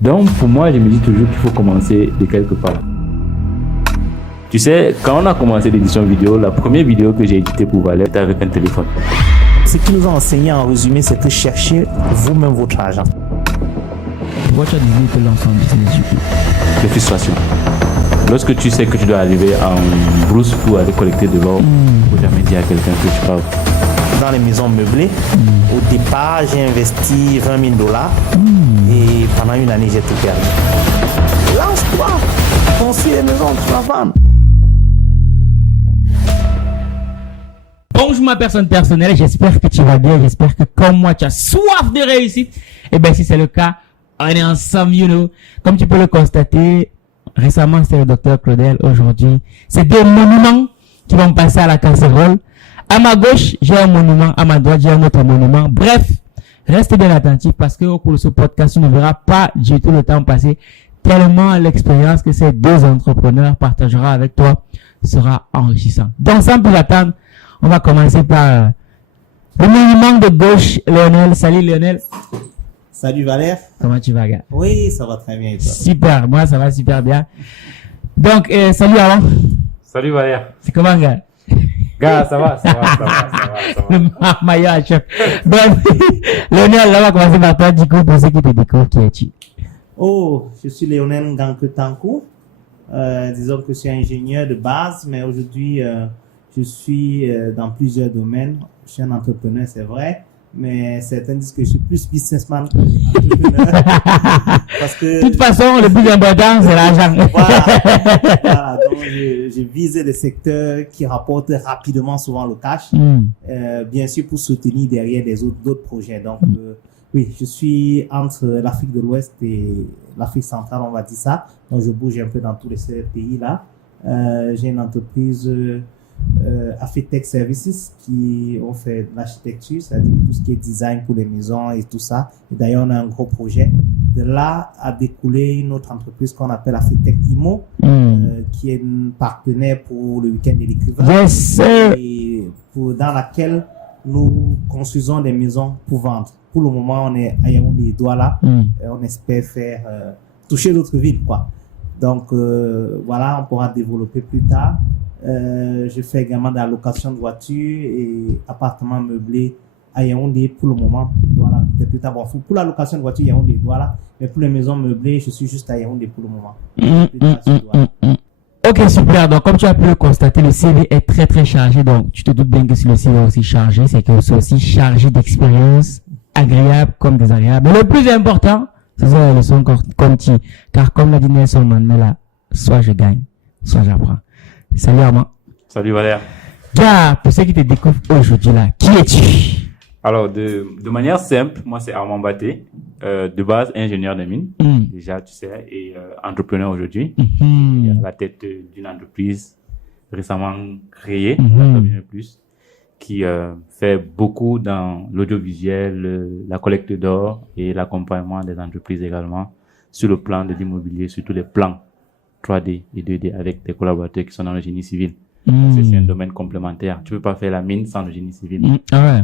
Donc, pour moi, je me dis toujours qu'il faut commencer de quelque part. Tu sais, quand on a commencé l'édition vidéo, la première vidéo que j'ai éditée pour Valère, c'était avec un téléphone. Ce qui nous a enseigné en résumé, c'est que cherchez vous-même votre argent. Pourquoi tu as développé l'ensemble business du coup? Les frustrations. Lorsque tu sais que tu dois arriver en brousse pour aller collecter de l'or, il ne faut jamais dire à quelqu'un que tu parles. Dans les maisons meublées, au départ, j'ai investi 20 000 $. Et pendant une année, j'ai tout perdu. Lance-toi, construis les maisons, tu vas vendre. Bonjour ma personne personnelle, j'espère que tu vas bien, j'espère que comme moi tu as soif de réussite. Et bien si c'est le cas, on est ensemble, you know. Comme tu peux le constater, récemment c'était le docteur Claudel, aujourd'hui c'est deux monuments qui vont passer à la casserole. À ma gauche, j'ai un monument, à ma droite, j'ai un autre monument. Bref, reste bien attentif parce que au cours de ce podcast, tu ne verras pas du tout le temps passer tellement l'expérience que ces deux entrepreneurs partageront avec toi sera enrichissant. Donc sans plus attendre, on va commencer par le monument de gauche, Lionel. Salut Lionel. Salut Valère. Comment tu vas, gars? Oui, ça va très bien et toi? Super, moi ça va super bien. Donc, salut Aaron. Salut Valère. C'est comment, gars? Gars, ça va. Le maillot chef. Bref, Lionel, là, on va commencer par toi, du coup, pour ceux qui te découvrent, qui es-tu? Oh, je suis Lionel Nganketankou. Disons que je suis ingénieur de base, mais aujourd'hui, je suis dans plusieurs domaines. Je suis un entrepreneur, c'est vrai, mais certains disent que je suis plus businessman qu'entrepreneur. Parce que... De toute façon, le plus important, c'est l'argent. Voilà, donc j'ai visé des secteurs qui rapportent rapidement souvent le cash, bien sûr pour soutenir derrière d'autres projets. Donc, oui, je suis entre l'Afrique de l'Ouest et l'Afrique centrale, on va dire ça. Donc, je bouge un peu dans tous ces pays-là. J'ai une entreprise Afitech Services qui ont fait de l'architecture, c'est-à-dire tout ce qui est design pour les maisons et tout ça. Et d'ailleurs, on a un gros projet. De là a découlé une autre entreprise qu'on appelle Afitech Imo, qui est une partenaire pour le week-end de l'écrivain. Yes, et dans laquelle nous construisons des maisons pour vendre. Pour le moment, on est à Yaoundé et Douala. On espère faire toucher d'autres villes, quoi. Donc voilà, on pourra développer plus tard. Je fais également de la location de voitures et appartements meublés à Yaoundé pour le moment. Voilà, peut-être plus tard. Bon, pour la location de voitures, Yaoundé et Douala. Mais pour les maisons meublées, je suis juste à Yaoundé pour le moment. Ok, super. Donc, comme tu as pu le constater, le CV est très, très chargé. Donc, tu te doutes bien que si le CV est aussi chargé, c'est que c'est aussi chargé d'expériences agréables comme désagréables. Mais le plus important, c'est ça la leçon continue. Car comme l'a dit Nelson Mandela, soit je gagne, soit j'apprends. Salut Armand. Salut Valère. Gars, pour ceux qui te découvrent aujourd'hui là, qui es-tu? Alors, de manière simple, moi c'est Armand Baté, de base ingénieur de mine, déjà tu sais, et entrepreneur aujourd'hui, à la tête d'une entreprise récemment créée, plus, qui fait beaucoup dans l'audiovisuel, la collecte d'or et l'accompagnement des entreprises également sur le plan de l'immobilier, sur tous les plans 3D et 2D avec des collaborateurs qui sont dans le génie civil. C'est un domaine complémentaire. Tu peux pas faire la mine sans le génie civil.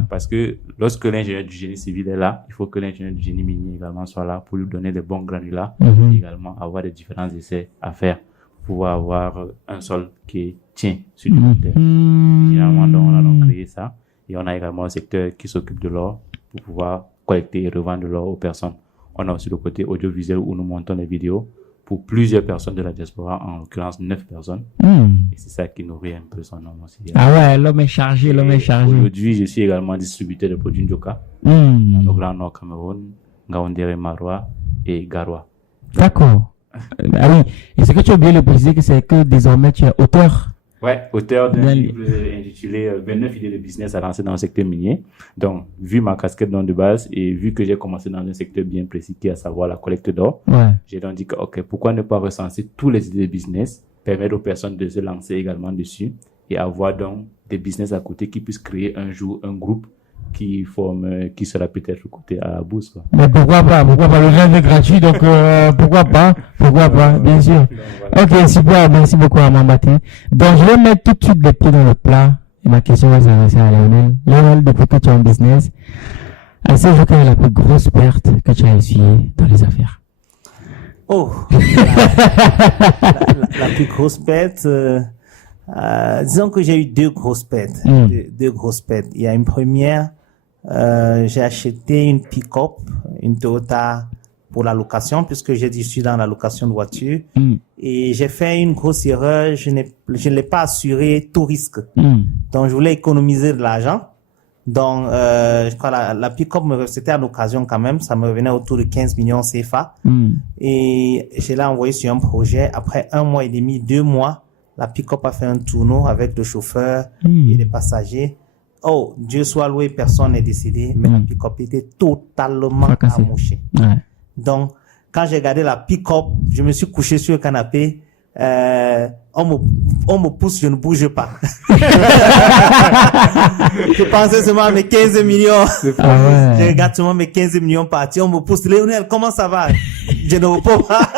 Parce que lorsque l'ingénieur du génie civil est là, il faut que l'ingénieur du génie minier également soit là pour lui donner des bons granulats et également avoir des différents essais à faire pour pouvoir avoir un sol qui tient sur du long terme. Finalement, donc, on a donc créé ça et on a également un secteur qui s'occupe de l'or pour pouvoir collecter et revendre l'or aux personnes. On a aussi le côté audiovisuel où nous montons des vidéos pour plusieurs personnes de la diaspora, en l'occurrence 9 personnes. Et c'est ça qui nourrit un peu son nom aussi. Ah ouais, l'homme est chargé, l'homme est chargé. Aujourd'hui, je suis également distributeur de produits Njoka dans le Grand Nord Cameroun, Ngaoundéré, Marois et Garoua. D'accord. Ah oui, et ce que tu as oublié de préciser, que c'est que désormais tu es auteur. Ouais, auteur d'un livre intitulé 29 idées de business à lancer dans le secteur minier. Donc, vu ma casquette de base et vu que j'ai commencé dans un secteur bien précis qui est à savoir la collecte d'or, j'ai donc dit que, ok, pourquoi ne pas recenser tous les idées de business, permettre aux personnes de se lancer également dessus et avoir donc des business à côté qui puissent créer un jour un groupe qui sera peut-être coté à la bourse, quoi. Mais pourquoi pas, le rêve est gratuit, donc pourquoi pas, bien sûr. Voilà. Ok, super, merci beaucoup Armand Baté. Donc je vais mettre tout de suite les pieds dans le plat et ma question va s'adresser à Lionel. Lionel, depuis que tu es en business, est-ce que quelle est la plus grosse perte que tu as essuyée dans les affaires? Oh, la plus grosse perte, disons que j'ai eu deux grosses pertes. Deux grosses pertes. Il y a une première, j'ai acheté une pick-up, une Toyota pour la location, puisque je suis dans la location de voiture. Et j'ai fait une grosse erreur, je ne l'ai pas assuré tout risque. Donc, je voulais économiser de l'argent. Donc, je crois la pick-up c'était à l'occasion quand même, ça me revenait autour de 15 millions CFA. Et je l'ai envoyé sur un projet. Après 1 mois et demi, 2 mois, la pick-up a fait un tourneau avec le chauffeur et les passagers. Oh, Dieu soit loué, personne n'est décédé, mais la pick-up était totalement amochée. Ouais. Donc, quand j'ai regardé la pick-up, je me suis couché sur le canapé. On me pousse, je ne bouge pas. Je pensais seulement à mes 15 millions. Je regarde seulement mes 15 millions partis. On me pousse. Léonel, comment ça va? Je ne réponds pas.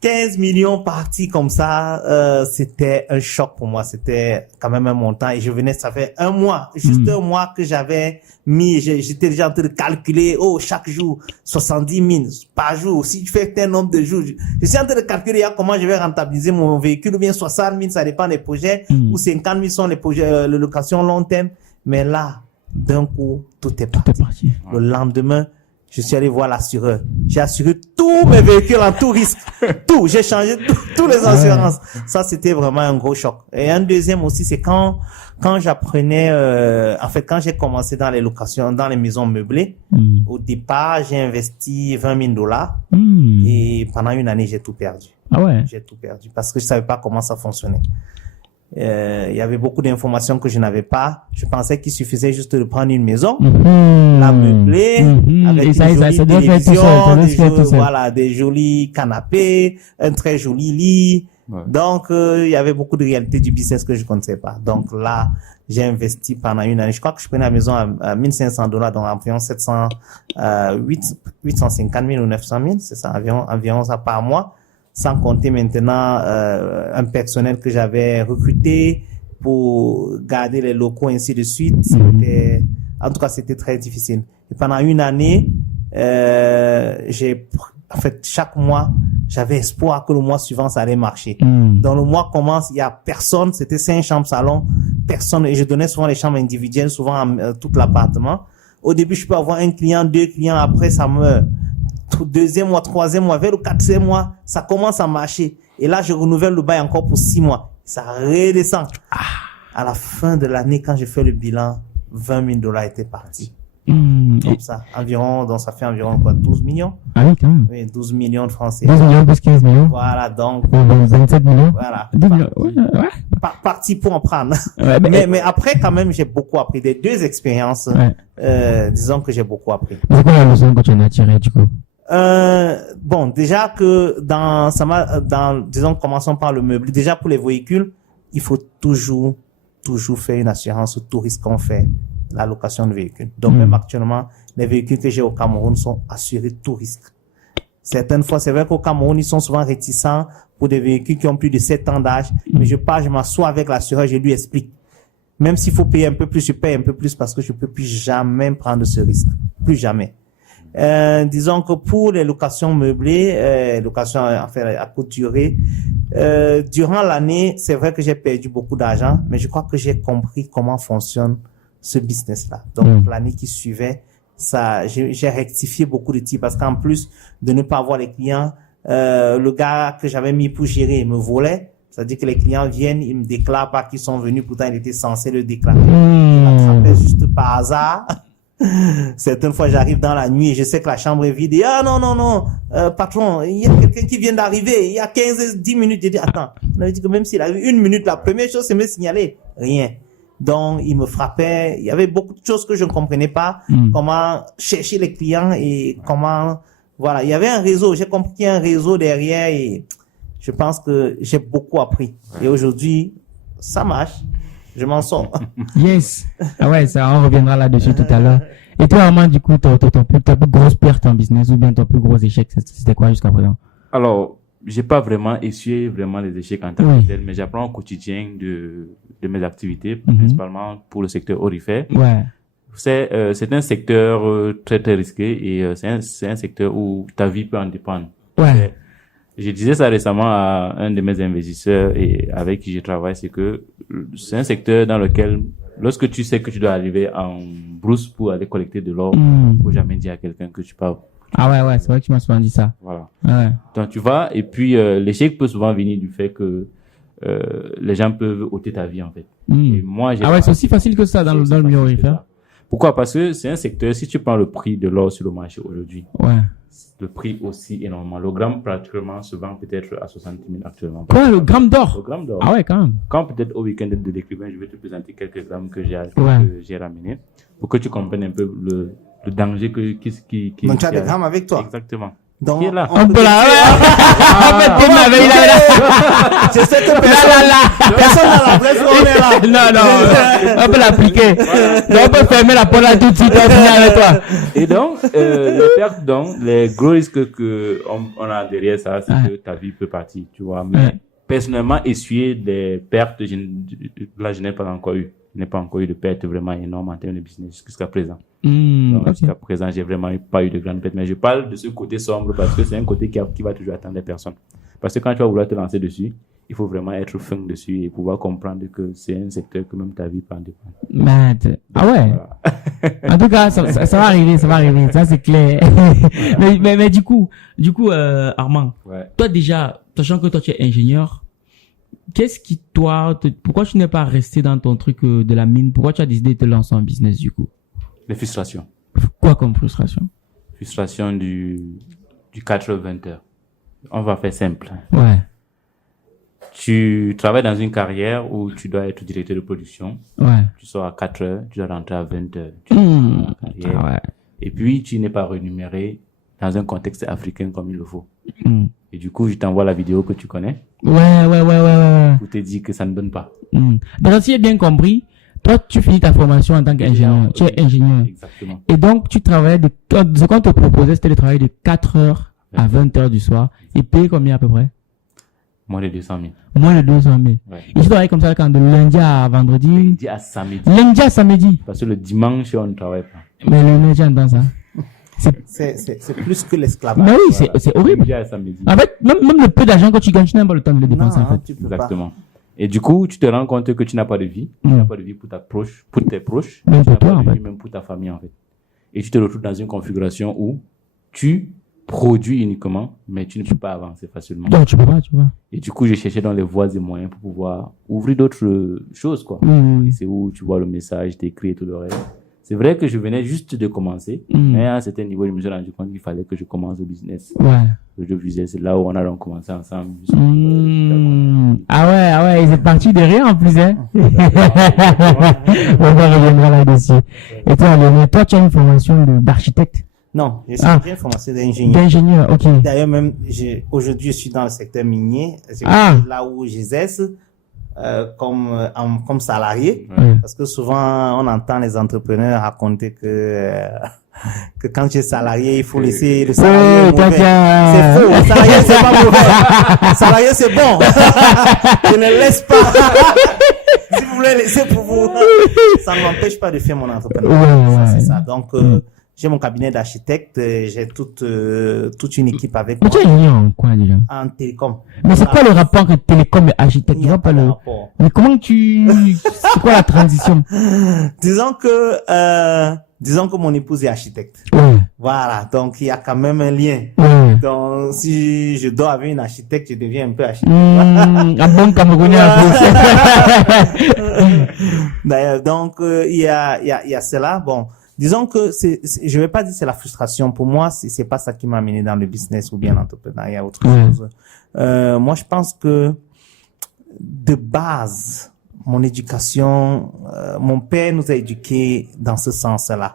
15 millions partis comme ça, c'était un choc pour moi. C'était quand même un montant. Et je venais, ça fait 1 mois, juste 1 mois que j'avais mis, j'étais déjà en train de calculer, chaque jour, 70 000 par jour. Si tu fais tel nombre de jours, je suis en train de calculer comment je vais rentabiliser mon véhicule, ou bien 60 000, ça dépend des projets, ou 50 000 sont les projets, les locations long terme. Mais là, d'un coup, tout est parti. Le lendemain, je suis allé voir l'assureur. J'ai assuré tous mes véhicules en tout risque. Tout. J'ai changé tous les assurances. Ça, c'était vraiment un gros choc. Et un deuxième aussi, c'est quand j'apprenais, quand j'ai commencé dans les locations, dans les maisons meublées, au départ, j'ai investi $20,000 et pendant 1 année, j'ai tout perdu. Ah ouais? J'ai tout perdu parce que je savais pas comment ça fonctionnait. Il y avait beaucoup d'informations que je n'avais pas. Je pensais qu'il suffisait juste de prendre une maison, la meubler, avec une jolie télévision, des jolis canapés, un très joli lit. Ouais. Donc, il y avait beaucoup de réalités du business que je connaissais pas. Donc là, j'ai investi pendant 1 année. Je crois que je prenais la maison à $1,500, donc environ 850 000 ou 900 000, c'est ça, environ ça par mois. Sans compter maintenant un personnel que j'avais recruté pour garder les locaux, ainsi de suite. En tout cas, c'était très difficile. Et pendant 1 année, chaque mois, j'avais espoir que le mois suivant, ça allait marcher. Dans le mois commence, il y a personne, c'était 5 chambres salon, personne, et je donnais souvent les chambres individuelles, souvent tout l'appartement. Au début, je peux avoir 1 client, 2 clients, après ça meurt. 2e mois, 3e mois, vers le 4e mois, ça commence à marcher. Et là, je renouvelle le bail encore pour 6 mois. Ça redescend. À la fin de l'année, quand j'ai fait le bilan, $20,000 étaient partis. Comme ça. Donc ça fait environ 12 millions? Ah oui, quand même. Oui, 12 millions de francs. 12 millions plus 15 millions. Voilà, donc. 27 millions. Voilà. Parti pour en prendre. Mais après, quand même, j'ai beaucoup appris. Des 2 expériences, disons que j'ai beaucoup appris. C'est quoi la leçon que tu en as tirée, du coup? Bon, déjà que disons, commençons par le meuble. Déjà pour les véhicules, il faut toujours faire une assurance sur tout risque qu'on fait, la location de véhicules. Donc même actuellement, les véhicules que j'ai au Cameroun sont assurés tout risque. Certaines fois, c'est vrai qu'au Cameroun, ils sont souvent réticents pour des véhicules qui ont plus de 7 ans d'âge. Mais je m'assois avec l'assureur, je lui explique. Même s'il faut payer un peu plus, je paye un peu plus parce que je peux plus jamais prendre ce risque. Plus jamais. Disons que pour les locations meublées, locations à courte durée, durant l'année, c'est vrai que j'ai perdu beaucoup d'argent, mais je crois que j'ai compris comment fonctionne ce business-là. Donc l'année qui suivait, j'ai rectifié beaucoup de tirs parce qu'en plus de ne pas avoir les clients, le gars que j'avais mis pour gérer me volait. C'est-à-dire que les clients viennent, ils me déclarent pas qu'ils sont venus, pourtant ils étaient censés le déclarer. Ils m'attrapaient juste par hasard. Certaines fois, j'arrive dans la nuit et je sais que la chambre est vide. Et non, patron, il y a quelqu'un qui vient d'arriver. Il y a 10 minutes. J'ai dit, attends. On avait dit que même s'il arrive 1 minute, la première chose, c'est me signaler. Rien. Donc, il me frappait. Il y avait beaucoup de choses que je ne comprenais pas. Comment chercher les clients et comment, voilà. Il y avait un réseau. J'ai compris qu'il y a un réseau derrière et je pense que j'ai beaucoup appris. Et aujourd'hui, ça marche. Je m'en sors. Yes. Ah ouais, ça, on reviendra là-dessus tout à l'heure. Et toi, Armand, du coup, ta plus grosse perte en business ou bien ton plus gros échec, c'était quoi jusqu'à présent? Alors, j'ai pas vraiment essuyé les échecs en tant que tel, mais j'apprends au quotidien de mes activités, principalement pour le secteur orifère. Ouais. c'est un secteur très très risqué et c'est un secteur où ta vie peut en dépendre. Ouais. Je disais ça récemment à un de mes investisseurs et avec qui je travaille, c'est que c'est un secteur dans lequel, lorsque tu sais que tu dois arriver en brousse pour aller collecter de l'or, faut jamais dire à quelqu'un que tu pars. Ah ouais, c'est vrai que tu m'as souvent dit ça. Voilà. Ouais. Donc tu vas, et puis l'échec peut souvent venir du fait que les gens peuvent ôter ta vie en fait. Et moi, ah ouais, c'est aussi facile que ça dans le milieu aurifère. Pourquoi? Parce que c'est un secteur, si tu prends le prix de l'or sur le marché aujourd'hui, ouais, le prix aussi énormément. Le gramme pratiquement se vend peut-être à 60 000 actuellement. Quoi, le gramme d'or? Le gramme d'or. Ah ouais, quand même. Quand peut-être au week-end de l'écrivain, je vais te présenter quelques grammes que j'ai ramenés pour que tu comprennes un peu le danger qui donc tu as des grammes avec toi. Exactement. Donc, qui est là? on peut là. Je sais que personne n'a l'adresse, on est là. Non, on peut l'appliquer. On peut fermer la porte là tout de suite, on finit avec toi. Et donc, les pertes, donc, les gros risques que on a derrière ça, c'est que ta vie peut partir, tu vois. Mais personnellement, essuyer des pertes, là, je n'ai pas encore eu. Je n'ai pas encore eu de pertes vraiment énormes en termes de business jusqu'à présent. Donc, jusqu'à présent, j'ai vraiment pas eu de grandes pertes. Mais je parle de ce côté sombre parce que c'est un côté qui va toujours attendre les personnes. Parce que quand tu vas vouloir te lancer dessus, il faut vraiment être fin dessus et pouvoir comprendre que c'est un secteur que même ta vie peut en dépendre. Ah ouais. Voilà. En tout cas, ça va arriver, ça c'est clair. mais du coup, Armand, toi déjà, sachant que toi tu es ingénieur, qu'est-ce qui pourquoi tu n'es pas resté dans ton truc de la mine? Pourquoi tu as décidé de te lancer en business du coup? Les frustrations. Quoi comme frustration? Frustration du 4h-20h. On va faire simple. Ouais. Tu travailles dans une carrière où tu dois être directeur de production. Ouais. Tu sors à 4h, tu dois rentrer à 20h. Ah ouais. Et puis, tu n'es pas rémunéré dans un contexte africain comme il le faut. Et du coup, je t'envoie la vidéo que tu connais. Ouais. Pour te dire que ça ne donne pas. Donc, si j'ai bien compris, toi, tu finis ta formation en tant qu'ingénieur. Tu es ingénieur. Exactement. Et donc, tu travaillais ce qu'on te proposait, c'était de travailler de 4h à 20h du soir. Et payer combien à peu près? Moins de 200 000. Moins de 200 000. Ouais. Et tu travailles comme ça quand de lundi à vendredi? Lundi à samedi. Lundi à samedi. Parce que le dimanche, on ne travaille pas. Mais le lundi, j'entends ça. C'est plus que l'esclavage. Mais oui, c'est horrible. Lundi à samedi. En fait, même le peu d'argent que tu gagnes, tu n'as pas le temps de le dépenser, en fait. Tu peux Exactement. pas. Et du coup, tu te rends compte que tu n'as pas de vie. Tu n'as pas de vie pour tes proches. Même tu pour n'as toi, pas en de fait. vie même pour ta famille, en fait. Et tu te retrouves dans une configuration où tu produis uniquement, mais tu ne peux pas avancer facilement. Non, tu peux pas. Et du coup, j'ai cherché dans les voies et moyens pour pouvoir ouvrir d'autres choses, quoi. Et c'est où tu vois le message, t'écris et tout le reste. C'est vrai que je venais juste de commencer, mais à un certain niveau, je me suis rendu compte qu'il fallait que je commence le business. Ouais. Je visais, c'est là où on a donc commencé ensemble. Ah ouais, c'est parti de rien en plus, hein. On va revenir là-dessus. Et toi, Léonie, toi, tu as une formation d'architecte? Non, je suis bien formation d'ingénieur. D'ingénieur, ok. D'ailleurs, même, aujourd'hui, je suis dans le secteur minier. C'est là où j'exerce, comme salarié. Parce que souvent, on entend les entrepreneurs raconter que quand tu es salarié, il faut laisser le salarié mauvais. C'est faux. Le salarié, c'est pas mauvais. Le salarié, c'est bon. Je ne laisse pas. Si vous voulez laisser pour vous, ça ne m'empêche pas de faire mon entrepreneur. C'est ça. Donc, j'ai mon cabinet d'architecte, j'ai toute une équipe avec moi. Mais tu es ingénieur en quoi déjà? En télécom. Mais c'est quoi le rapport entre télécom et architecte? Il n'y a pas de rapport. Mais comment c'est quoi la transition? Disons que mon épouse est architecte. Voilà, donc il y a quand même un lien. Donc si je dors avec une architecte, je deviens un peu architecte. Un bon Camerounais en plus. D'ailleurs, donc il y a cela. Bon. Disons que je vais pas dire c'est la frustration. Pour moi, c'est pas ça qui m'a amené dans le business ou bien l'entrepreneuriat, autre chose. Moi, je pense que de base, mon éducation, mon père nous a éduqués dans ce sens-là.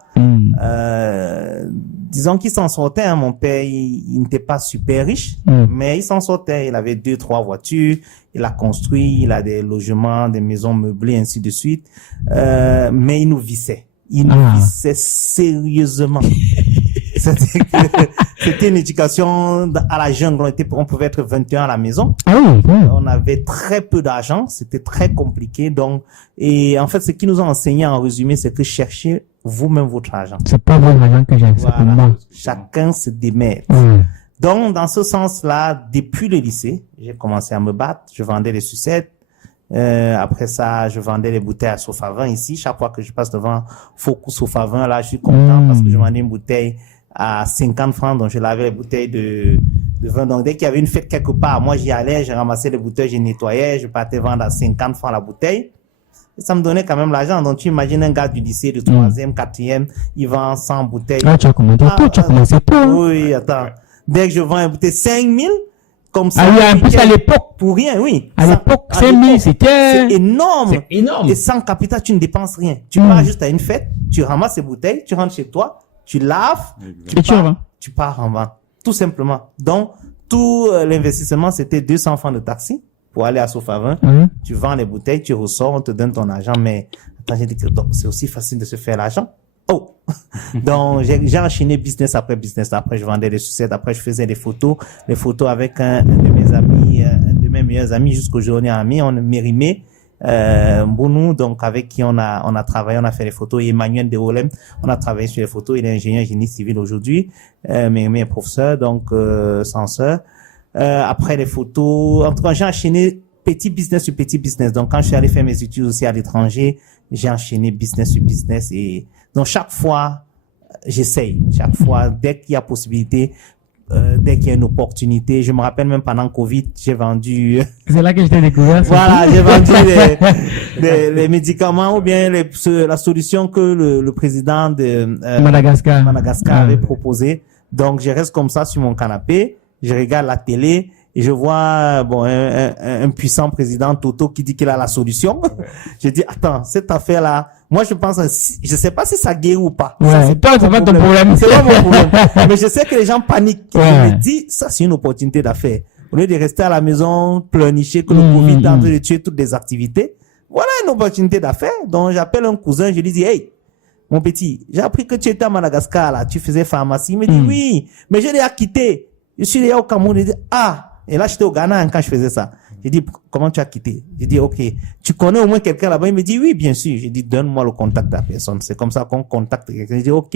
Disons qu'il s'en sortait, hein, mon père, il n'était pas super riche, mais il s'en sortait. Il avait 2-3 voitures, il a construit, il a des logements, des maisons meublées, ainsi de suite. Mais il nous vissait. Il nous vissait sérieusement. C'était une éducation à la jungle. On pouvait être 21 à la maison. On avait très peu d'argent. C'était très compliqué. Donc, et en fait, ce qu'ils nous ont enseigné en résumé, c'est que chercher vous-même votre argent. C'est pas votre argent que j'ai, c'est pour moi. Chacun se démerde. Donc, dans ce sens-là, depuis le lycée, j'ai commencé à me battre. Je vendais des sucettes. Après ça, je vendais les bouteilles à Sofavin ici. Chaque fois que je passe devant Focus Sofavin, là, je suis content parce que je vendais une bouteille à 50 francs. Donc, je lavais les bouteilles de vin. Donc, dès qu'il y avait une fête quelque part, moi, j'y allais, je ramassais les bouteilles, je nettoyais, je partais vendre à 50 francs la bouteille. Et ça me donnait quand même l'argent. Donc, tu imagines un gars du lycée de 3e, 4e, il vend 100 bouteilles. Ah, tu as commencé tôt. Oui, attends. Dès que je vends une bouteille 5000, comme ça. Ah oui, en plus, à l'époque. Pour rien, oui. À l'époque, 5000, c'était. C'est énorme. C'est énorme. Et sans capital, tu ne dépenses rien. Tu pars juste à une fête, tu ramasses ces bouteilles, tu rentres chez toi, tu laves, tu pars en vente. Tout simplement. Donc, tout l'investissement, c'était 200 francs de taxi pour aller à Sofavin. Tu vends les bouteilles, tu ressors, on te donne ton argent. Mais, attends, j'ai dit que c'est aussi facile de se faire l'argent. Oh! Donc, j'ai enchaîné business après business. Après, je vendais des sucettes. Après, je faisais des photos avec un de mes amis, un de mes meilleurs amis jusqu'aujourd'hui ami, on Mérimé, Mbounou, donc, avec qui on a travaillé, on a fait les photos. Et Emmanuel Deolem, on a travaillé sur les photos. Il est ingénieur génie civil aujourd'hui. Mérimé est professeur, donc, censeur. Après les photos, en tout cas, j'ai enchaîné petit business sur petit business. Donc, quand je suis allé faire mes études aussi à l'étranger, j'ai enchaîné business sur business et donc chaque fois, j'essaye. Chaque fois, dès qu'il y a possibilité, dès qu'il y a une opportunité. Je me rappelle même pendant Covid, j'ai vendu. C'est là que je t'ai découvert. Voilà, j'ai vendu les médicaments ou bien la solution que le président de Madagascar avait proposé. Donc, je reste comme ça sur mon canapé, je regarde la télé. Et je vois, un puissant président Toto qui dit qu'il a la solution. Je dis, attends, cette affaire-là, moi, je pense, je sais pas si ça guérit ou pas. Ouais, toi, c'est pas ton problème. C'est pas mon problème. Mais je sais que les gens paniquent. Ouais. Je me dis, ça, c'est une opportunité d'affaires. Au lieu de rester à la maison, pleurnicher que le Covid est en train de tuer toutes les activités. Voilà une opportunité d'affaires. Donc, j'appelle un cousin, je lui dis, hey, mon petit, j'ai appris que tu étais à Madagascar, là, tu faisais pharmacie. Il me dit, oui, mais je l'ai quitté. Je suis allé au Cameroun. Il dit, et là, j'étais au Ghana quand je faisais ça. J'ai dit, comment tu as quitté? J'ai dit, ok. Tu connais au moins quelqu'un là-bas? Il me dit, oui, bien sûr. J'ai dit, donne-moi le contact de la personne. C'est comme ça qu'on contacte quelqu'un. J'ai dit, ok.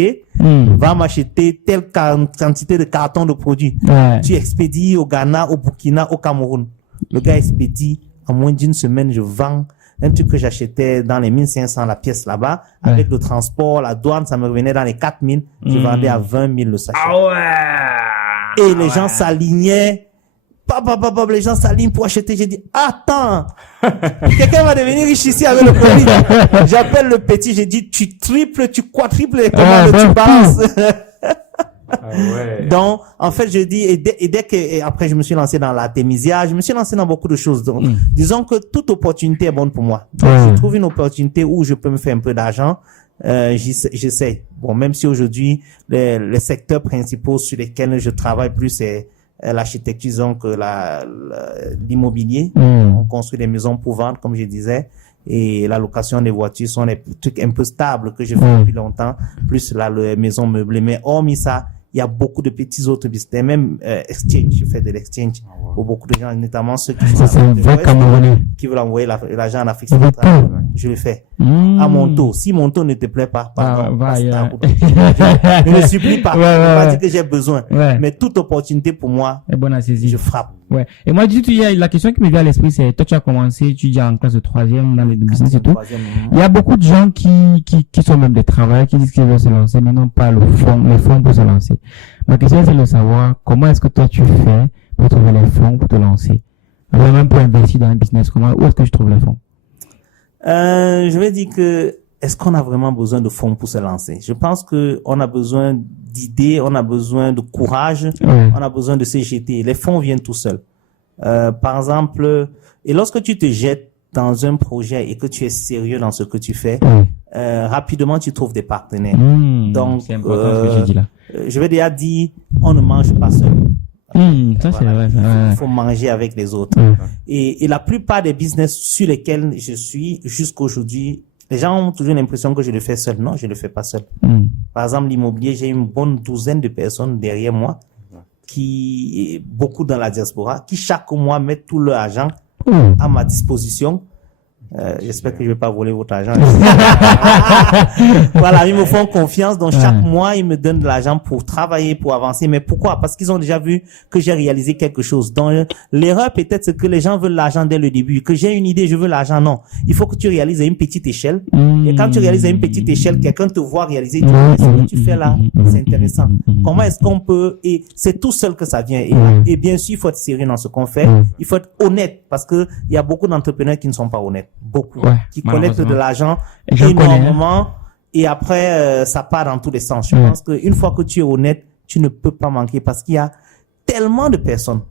Va m'acheter telle quantité de cartons de produits. Tu expédies au Ghana, au Burkina, au Cameroun. Le gars expédie. En moins d'une semaine, je vends un truc que j'achetais dans les 1500 la pièce là-bas. Avec le transport, la douane, ça me revenait dans les 4000. Je vendais à 20 000 le sachet. Et les gens s'alignaient. Les gens s'alignent pour acheter. J'ai dit, attends, quelqu'un va devenir riche ici avec le Covid. J'appelle le petit, j'ai dit, tu triples, tu quadruples les commandes, tu balances. Donc, en fait, je dis, et dès que, après, je me suis lancé dans l'artémisia, je me suis lancé dans beaucoup de choses. Donc, disons que toute opportunité est bonne pour moi. Donc, je trouve une opportunité où je peux me faire un peu d'argent. J'essaie. Bon, même si aujourd'hui, les secteurs principaux sur lesquels je travaille plus, c'est l'architecture, disons que l'immobilier. On construit des maisons pour vendre, comme je disais. Et la location des voitures sont des trucs un peu stables que je fais depuis longtemps. Plus les maisons meublées. Mais hormis ça, il y a beaucoup de petits autres business. Même exchange, je fais de l'exchange pour beaucoup de gens, notamment ceux qui veulent envoyer l'argent en Afrique centrale. Je le fais. À mon taux. Si mon taux ne te plaît pas, je ne supplie pas. Je ne veux pas dire que j'ai besoin. Mais toute opportunité pour moi, je frappe. Ouais. Et moi, la question qui me vient à l'esprit, c'est, toi, tu as commencé, tu dis en classe de 3e dans les business et tout. Il y a beaucoup de gens qui sont même des travailleurs, qui disent qu'ils veulent se lancer, mais n'ont pas les fonds pour se lancer. Ma question, c'est de savoir comment est-ce que toi, tu fais pour trouver les fonds pour te lancer? Même pour investir dans un business, où est-ce que je trouve les fonds? Je vais dire que, est-ce qu'on a vraiment besoin de fonds pour se lancer? Je pense que on a besoin d'idées, on a besoin de courage, on a besoin de se jeter. Les fonds viennent tout seuls. Par exemple, et lorsque tu te jettes dans un projet et que tu es sérieux dans ce que tu fais, rapidement tu trouves des partenaires. Donc, c'est important ce que tu dis là. Je vais déjà dire, on ne mange pas seul. Ça c'est vrai. Il faut manger avec les autres. Et la plupart des business sur lesquels je suis jusqu'aujourd'hui, les gens ont toujours l'impression que je le fais seul. Non, je le fais pas seul. Par exemple, l'immobilier, j'ai une bonne douzaine de personnes derrière moi, beaucoup dans la diaspora, qui chaque mois mettent tout leur argent à ma disposition J'espère que je vais pas voler votre argent. Voilà, ils me font confiance. Donc, chaque mois, ils me donnent de l'argent pour travailler, pour avancer. Mais pourquoi? Parce qu'ils ont déjà vu que j'ai réalisé quelque chose. Donc, l'erreur, peut-être, c'est que les gens veulent l'argent dès le début. Que j'ai une idée, je veux l'argent. Non. Il faut que tu réalises à une petite échelle. Et quand tu réalises à une petite échelle, quelqu'un te voit réaliser. Tu dis, ce que tu fais là, c'est intéressant. Comment est-ce qu'on peut, et c'est tout seul que ça vient. Et bien sûr, il faut être sérieux dans ce qu'on fait. Il faut être honnête parce que il y a beaucoup d'entrepreneurs qui ne sont pas honnêtes. Beaucoup. Qui collectent de l'argent énormément et après, ça part dans tous les sens. Je pense qu'une fois que tu es honnête, tu ne peux pas manquer parce qu'il y a tellement de personnes,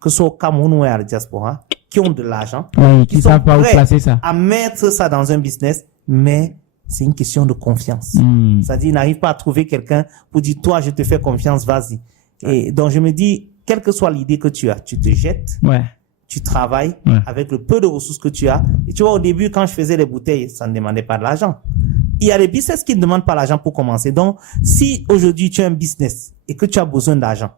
que ce soit au Cameroun ou à la diaspora, qui ont de l'argent, qui savent pas où placer ça. À mettre ça dans un business, mais c'est une question de confiance. C'est-à-dire, ils n'arrivent pas à trouver quelqu'un pour dire, toi, je te fais confiance, vas-y. Et donc, je me dis, quelle que soit l'idée que tu as, tu te jettes. Tu travailles avec le peu de ressources que tu as. Et tu vois, au début, quand je faisais les bouteilles, ça ne demandait pas de l'argent. Il y a des business qui ne demandent pas l'argent pour commencer. Donc, si aujourd'hui tu as un business et que tu as besoin d'argent,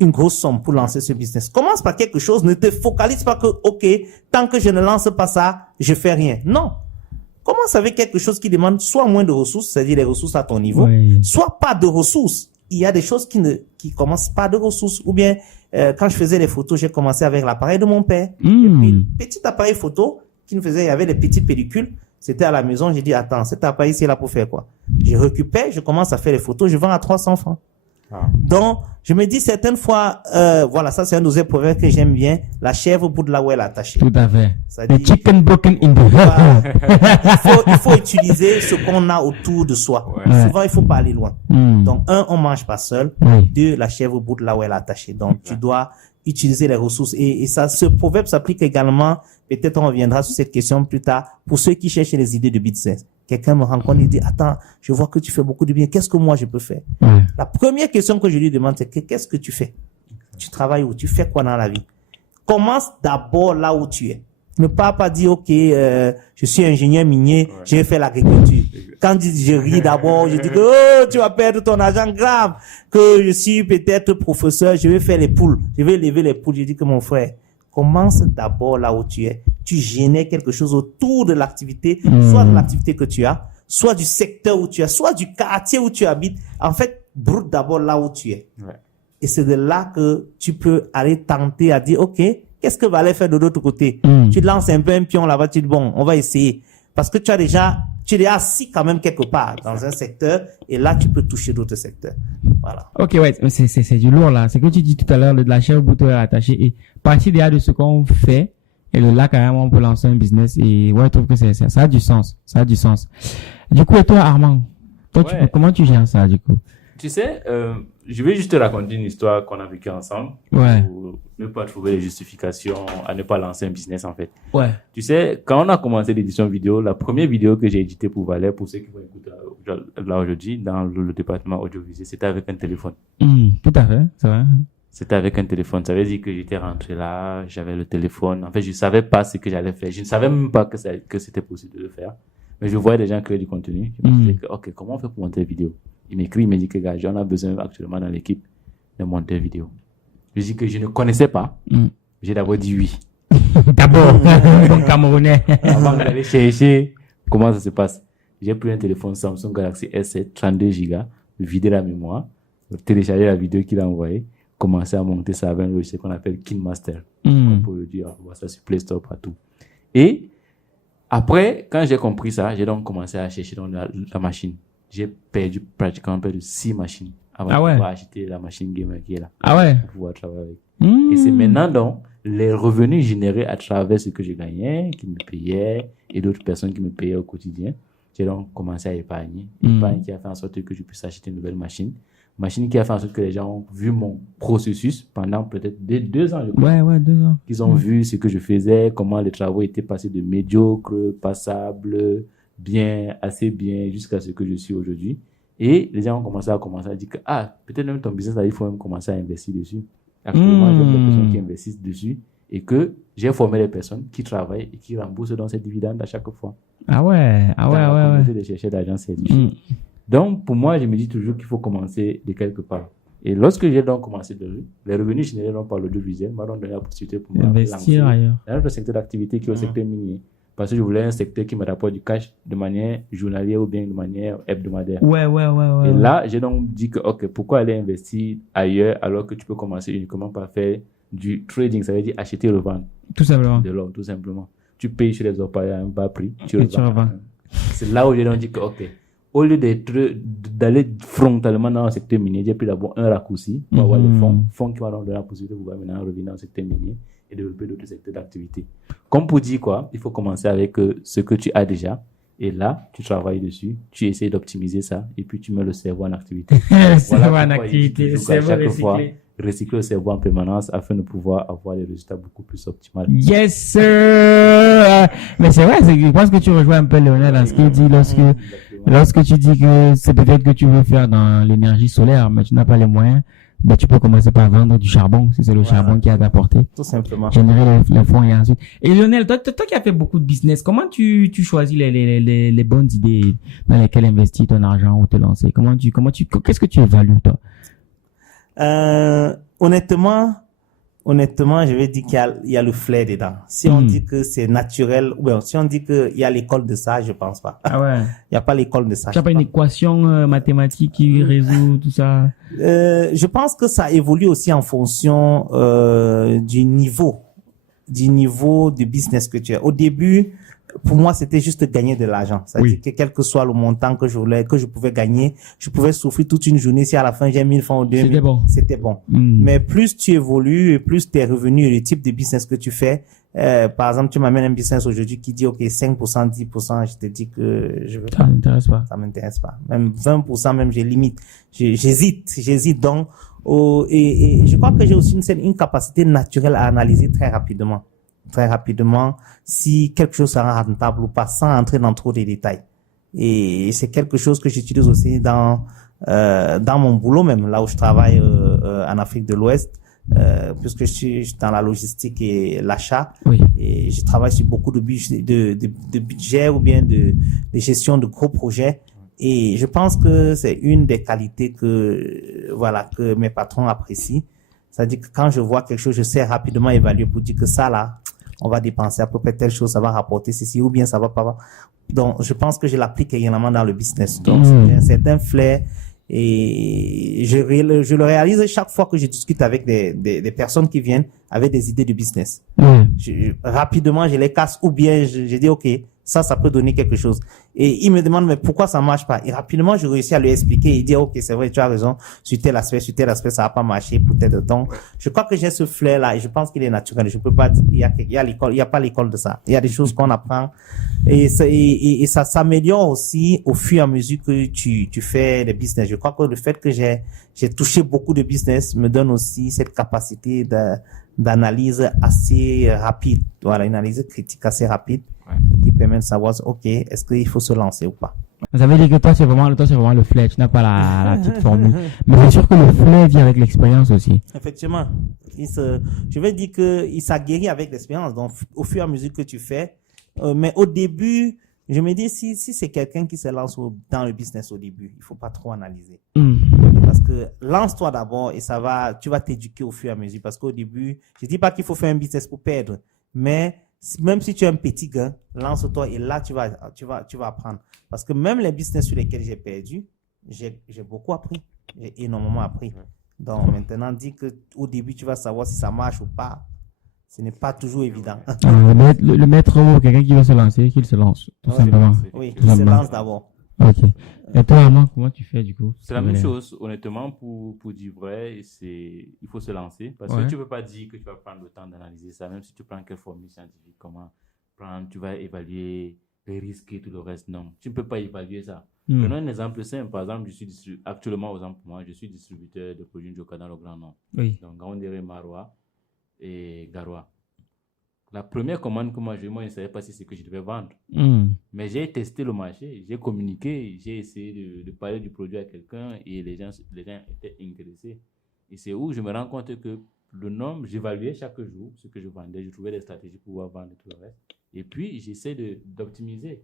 une grosse somme pour lancer ce business, commence par quelque chose. Ne te focalise pas que, OK, tant que je ne lance pas ça, je fais rien. Non. Commence avec quelque chose qui demande soit moins de ressources, c'est-à-dire les ressources à ton niveau, soit pas de ressources. Il y a des choses qui commencent pas de ressources. Ou bien, quand je faisais les photos, j'ai commencé avec l'appareil de mon père. J'ai pris un petit appareil photo qui nous faisait, il y avait des petites pellicules. C'était à la maison. J'ai dit, attends, cet appareil, c'est là pour faire quoi? Je récupère, je commence à faire les photos, je vends à 300 francs. Donc, je me dis certaines fois, voilà, ça c'est un deuxième proverbe que j'aime bien, la chèvre au bout de là où elle est attachée. Tout à fait. The chicken broken in the il faut utiliser ce qu'on a autour de soi. Souvent, il faut pas aller loin. Donc, on mange pas seul. Deux, la chèvre au bout de là où elle est attachée. Donc, tu dois utiliser les ressources. Et ça, ce proverbe s'applique également, peut-être on reviendra sur cette question plus tard, pour ceux qui cherchent les idées de business. Quelqu'un me rencontre et dit, attends, je vois que tu fais beaucoup de bien. Qu'est-ce que moi je peux faire? La première question que je lui demande, c'est qu'est-ce que tu fais? Tu travailles où? Tu fais quoi dans la vie? Commence d'abord là où tu es. Ne pas dire, OK, je suis ingénieur minier, j'ai fait l'agriculture. Quand je ris d'abord, je dis que, oh, tu vas perdre ton argent grave. Que je suis peut-être professeur, je vais faire les poules. Je vais lever les poules. Je dis que mon frère, commence d'abord là où tu es. Tu génères quelque chose autour de l'activité, soit de l'activité que tu as, soit du secteur où tu es, soit du quartier où tu habites. En fait, broute d'abord là où tu es. Et c'est de là que tu peux aller tenter à dire, OK, qu'est-ce que va aller faire de l'autre côté? Tu lances un peu un pion là-bas, tu dis, bon, on va essayer. Parce que tu es assis quand même quelque part dans un secteur et là, tu peux toucher d'autres secteurs. Voilà. OK, ouais, c'est du lourd là. C'est que tu dis tout à l'heure de la chèvre bouteille attachée et partir déjà de ce qu'on fait et de là, carrément, on peut lancer un business et ouais, je trouve que ça a du sens. Ça a du sens. Du coup, et toi, Armand? Toi, comment tu gères ça, du coup? Tu sais, je vais juste te raconter une histoire qu'on a vécue ensemble. Pour ne pas trouver les justifications à ne pas lancer un business, en fait. Tu sais, quand on a commencé l'édition vidéo, la première vidéo que j'ai éditée pour Valère, pour ceux qui vont écouter là aujourd'hui, dans le département audiovisuel, c'était avec un téléphone. Tout à fait, c'est vrai. C'était avec un téléphone. Ça veut dire que j'étais rentré là, j'avais le téléphone. En fait, je savais pas ce que j'allais faire. Je ne savais même pas que c'était possible de le faire. Mais je voyais des gens créer du contenu. Je me disais que, OK, comment on fait pour monter une vidéo? Il m'écrit, il me dit que, gars, j'en ai besoin actuellement dans l'équipe de monter une vidéo. Je dis que je ne connaissais pas. J'ai d'abord dit oui. D'abord, bon Camerounais. Avant d'aller chercher comment ça se passe. J'ai pris un téléphone Samsung Galaxy S7, 32 Go, vider la mémoire, télécharger la vidéo qu'il a envoyée, commencer à monter ça avec un logiciel qu'on appelle KineMaster. On peut le dire, on voit ça sur Play Store partout. Et après, quand j'ai compris ça, j'ai donc commencé à chercher dans la machine. J'ai perdu pratiquement près de 6 machines avant de pouvoir acheter la machine gamer qui est là. Pour pouvoir travailler avec. Et c'est maintenant donc les revenus générés à travers ce que je gagnais, qui me payaient, et d'autres personnes qui me payaient au quotidien. J'ai donc commencé à épargner. Épargne qui a fait en sorte que je puisse acheter une nouvelle machine. Machine qui a fait en sorte que les gens ont vu mon processus pendant peut-être 2 ans. Je crois. 2 ans. Ils ont vu ce que je faisais, comment les travaux étaient passés de médiocre, passable, bien, assez bien, jusqu'à ce que je suis aujourd'hui. Et les gens ont commencé à dire que, peut-être même ton business, là, il faut même commencer à investir dessus. Actuellement, j'ai des personnes qui investissent dessus et que j'ai formé des personnes qui travaillent et qui remboursent dans ces dividendes à chaque fois. De chercher d'argent, c'est difficile. Donc, pour moi, je me dis toujours qu'il faut commencer de quelque part. Et lorsque j'ai donc commencé les revenus générés par l'audiovisuel m'ont donné la possibilité pour moi d'investir ailleurs. Dans notre secteur d'activité qui est au secteur minier. Parce que je voulais un secteur qui me rapporte du cash de manière journalière ou bien de manière hebdomadaire. Ouais. Et là, j'ai donc dit que, OK, pourquoi aller investir ailleurs alors que tu peux commencer uniquement par faire du trading, ça veut dire acheter et revendre. Tout simplement. De l'or, tout simplement. Tu payes chez les opérateurs à un bas prix, tu Et tu revends. C'est là où j'ai donc dit que, OK, au lieu d'aller frontalement dans le secteur minier, j'ai pris d'abord un raccourci pour avoir des fonds qui vont donc donner la possibilité de pouvoir maintenant revenir dans le secteur minier et développer d'autres secteurs d'activité. Comme pour dire quoi, il faut commencer avec ce que tu as déjà. Et là, tu travailles dessus, tu essaies d'optimiser ça, et puis tu mets le cerveau en activité. Le cerveau en activité, le cerveau recyclé. Recycler le cerveau en permanence afin de pouvoir avoir des résultats beaucoup plus optimaux. Yes, sir! Mais c'est vrai, je pense que tu rejoins un peu Lionel dans ce qu'il dit lorsque tu dis que c'est peut-être que tu veux faire dans l'énergie solaire, mais tu n'as pas les moyens. Ben, tu peux commencer par vendre du charbon, si c'est le charbon qui a apporté. Tout simplement. Générer les fonds et ensuite. Et Lionel, toi qui as fait beaucoup de business, comment tu choisis les bonnes idées dans lesquelles investir ton argent ou te lancer? Qu'est-ce que tu évalues, toi? Honnêtement, je vais dire qu'il y a le flair dedans. Si on dit que c'est naturel, ou bien si on dit qu'il y a l'école de ça, je pense pas. Ah ouais. Il n'y a pas l'école de ça. Tu n'as pas une équation mathématique qui résout tout ça? Je pense que ça évolue aussi en fonction du niveau de business que tu as. Au début, pour moi, c'était juste gagner de l'argent. C'est-à-dire que quel que soit le montant que je pouvais gagner, je pouvais souffrir toute une journée. Si à la fin j'ai 1000 francs ou 2000, c'était bon. Mais plus tu évolues et plus tes revenus et le type de business que tu fais, par exemple, tu m'amènes un business aujourd'hui qui dit, OK, 5%, 10%, je te dis que je veux pas. Ça m'intéresse pas. Même 20%, même j'ai limite. J'hésite donc. Et je crois que j'ai aussi une capacité naturelle à analyser très rapidement si quelque chose sera rentable ou pas sans entrer dans trop de détails. Et c'est quelque chose que j'utilise aussi dans mon boulot même, là où je travaille en Afrique de l'Ouest, puisque je suis dans la logistique et l'achat. Oui. Et je travaille sur beaucoup de budget ou bien de gestion de gros projets. Et je pense que c'est une des qualités que mes patrons apprécient. C'est-à-dire que quand je vois quelque chose, je sais rapidement évaluer pour dire que ça là, on va dépenser à peu près telle chose, ça va rapporter ceci ou bien ça va pas. Donc, je pense que je l'applique également dans le business. Donc, c'est un flair et je le réalise chaque fois que je discute avec des personnes qui viennent avec des idées de business. Rapidement, je les casse ou bien je dis, OK, ça peut donner quelque chose. Et il me demande, mais pourquoi ça marche pas? Et rapidement, je réussis à lui expliquer et dire, OK, c'est vrai, tu as raison, sur tel aspect, ça va pas marcher, peut-être. Donc, je crois que j'ai ce flair-là et je pense qu'il est naturel. Je peux pas dire qu'il y a l'école, il y a pas l'école de ça. Il y a des choses qu'on apprend et ça s'améliore aussi au fur et à mesure que tu fais des business. Je crois que le fait que j'ai touché beaucoup de business me donne aussi cette capacité d'analyse assez rapide. Voilà, une analyse critique assez rapide. Qui permet de savoir, OK, est-ce qu'il faut se lancer ou pas. Ça veut dire que toi, c'est vraiment le flair. Tu n'as pas la petite formule. Mais c'est sûr que le flair vient avec l'expérience aussi. Effectivement. Je vais dire que il s'aguerrit avec l'expérience. Donc, au fur et à mesure que tu fais. Mais au début, je me dis, si c'est quelqu'un qui se lance dans le business au début, il faut pas trop analyser. Parce que lance-toi d'abord et tu vas t'éduquer au fur et à mesure. Parce qu'au début, je dis pas qu'il faut faire un business pour perdre, mais même si tu es un petit gars, lance-toi et là, tu vas apprendre. Parce que même les business sur lesquels j'ai perdu, j'ai beaucoup appris. J'ai énormément appris. Donc, maintenant, dis que au début, tu vas savoir si ça marche ou pas. Ce n'est pas toujours évident. Le maître mot, quelqu'un qui veut se lancer, qu'il se lance, tout simplement. Oui, qu'il se lance d'abord. Ok. Et toi, Armand, comment tu fais du coup? C'est la même chose, honnêtement, pour dire vrai, il faut se lancer. Parce que tu ne peux pas dire que tu vas prendre le temps d'analyser ça, même si tu prends quelle formule scientifique, tu vas évaluer les risques et tout le reste. Non, tu ne peux pas évaluer ça. Prenons un exemple simple. Par exemple, actuellement, je suis distributeur de produits Njoka dans le Grand Nord. Oui. Donc, Gaoundéré, Marois et Garoua. La première commande que moi je ne savais pas si c'est ce que je devais vendre. Mais j'ai testé le marché, j'ai communiqué, j'ai essayé de parler du produit à quelqu'un et les gens étaient intéressés. Et c'est où je me rends compte que le nombre, j'évaluais chaque jour ce que je vendais, je trouvais des stratégies pour pouvoir vendre tout le reste. Et puis, j'essaie d'optimiser.